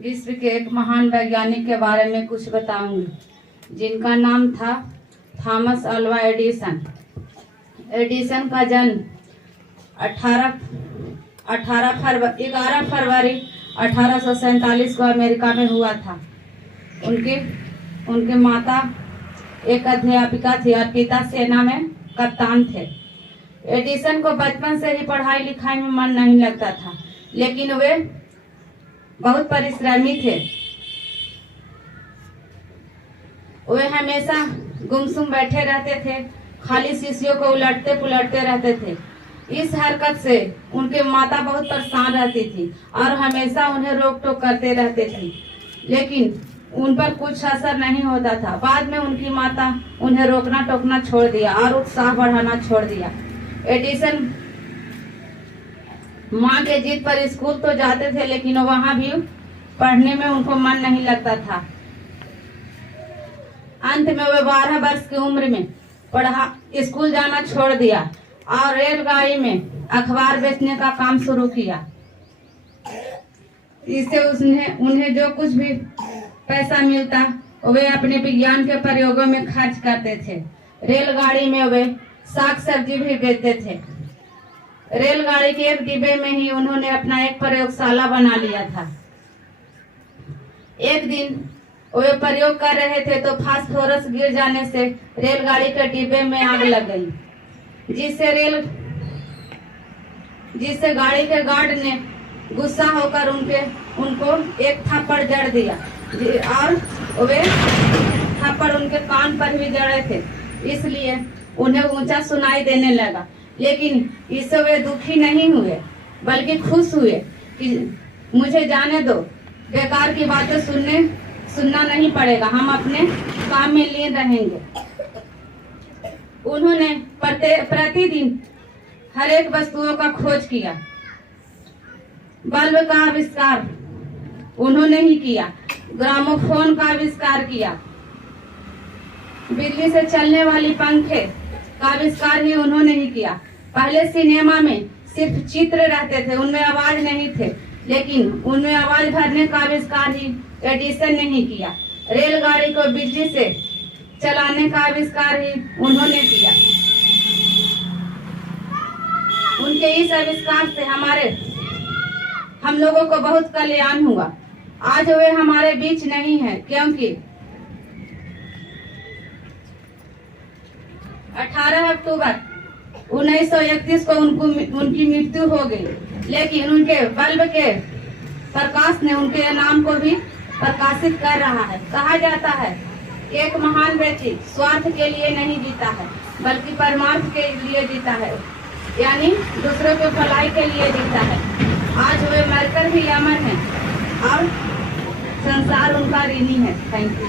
विश्व के एक महान वैज्ञानिक के बारे में कुछ बताऊंगी, जिनका नाम था थॉमस अल्वा एडिसन। एडिसन का जन्म 11 फरवरी 1847 को अमेरिका में हुआ था। उनके माता एक अध्यापिका थी और पिता सेना में कप्तान थे। एडिसन को बचपन से ही पढ़ाई लिखाई में मन नहीं लगता था, लेकिन वे बहुत परिश्रमी थे। वे हमेशा गुमसुम बैठे रहते थे, खाली शीशियों को उलटते पुलटते रहते थे। इस हरकत से उनके माता बहुत परेशान रहती थी और हमेशा उन्हें रोक टोक करते रहते थे, लेकिन उन पर कुछ असर नहीं होता था। बाद में उनकी माता उन्हें रोकना टोकना छोड़ दिया और उत्साह बढ़ाना छोड़ दिया। एडिसन माँ के जिद पर स्कूल तो जाते थे, लेकिन वहाँ भी पढ़ने में उनको मन नहीं लगता था। अंत में वे 12 वर्ष की उम्र में स्कूल जाना छोड़ दिया और रेलगाड़ी में अखबार बेचने का काम शुरू किया। इससे उन्हें जो कुछ भी पैसा मिलता वे अपने विज्ञान के प्रयोगों में खर्च करते थे। रेलगाड़ी में वे साग सब्जी भी बेचते थे। रेलगाड़ी के एक डिब्बे में ही उन्होंने अपना एक प्रयोगशाला बना लिया था। एक दिन वे प्रयोग कर रहे थे तो फास्फोरस गिर जाने से रेलगाड़ी के डिब्बे में आग लग गई, जिससे गाड़ी के गार्ड ने गुस्सा होकर उनको एक थप्पड़ जड़ दिया और वे थप्पड़ उनके कान पर भी जड़े थे, इसलिए उन्हें ऊंचा सुनाई देने लगा। लेकिन इससे वे दुखी नहीं हुए, बल्कि खुश हुए कि मुझे जाने दो, बेकार की बातें सुनना नहीं पड़ेगा, हम अपने काम में लीन रहेंगे। उन्होंने प्रतिदिन हर एक वस्तुओं का खोज किया। बल्ब का आविष्कार उन्होंने ही किया, ग्रामोफोन का आविष्कार किया, बिजली से चलने वाली पंखे का आविष्कार ही उन्होंने ही किया। पहले सिनेमा में सिर्फ चित्र रहते थे, उनमें आवाज नहीं थे, लेकिन उनमें आवाज भरने का आविष्कार ही एडिसन ने ही किया। रेलगाड़ी को बिजली से चलाने का आविष्कार ही उन्होंने किया। उनके इस आविष्कार से हम लोगों को बहुत कल्याण हुआ। आज वे हमारे बीच नहीं है, क्योंकि 18 अक्टूबर 1931 को उनकी मृत्यु हो गई, लेकिन उनके बल्ब के प्रकाश ने उनके नाम को भी प्रकाशित कर रहा है। कहा जाता है एक महान व्यक्ति स्वार्थ के लिए नहीं जीता है, बल्कि परमार्थ के लिए जीता है, यानी दूसरों के भलाई के लिए जीता है। आज वे मरकर भी अमर हैं और संसार उनका ऋणी है। Thank you.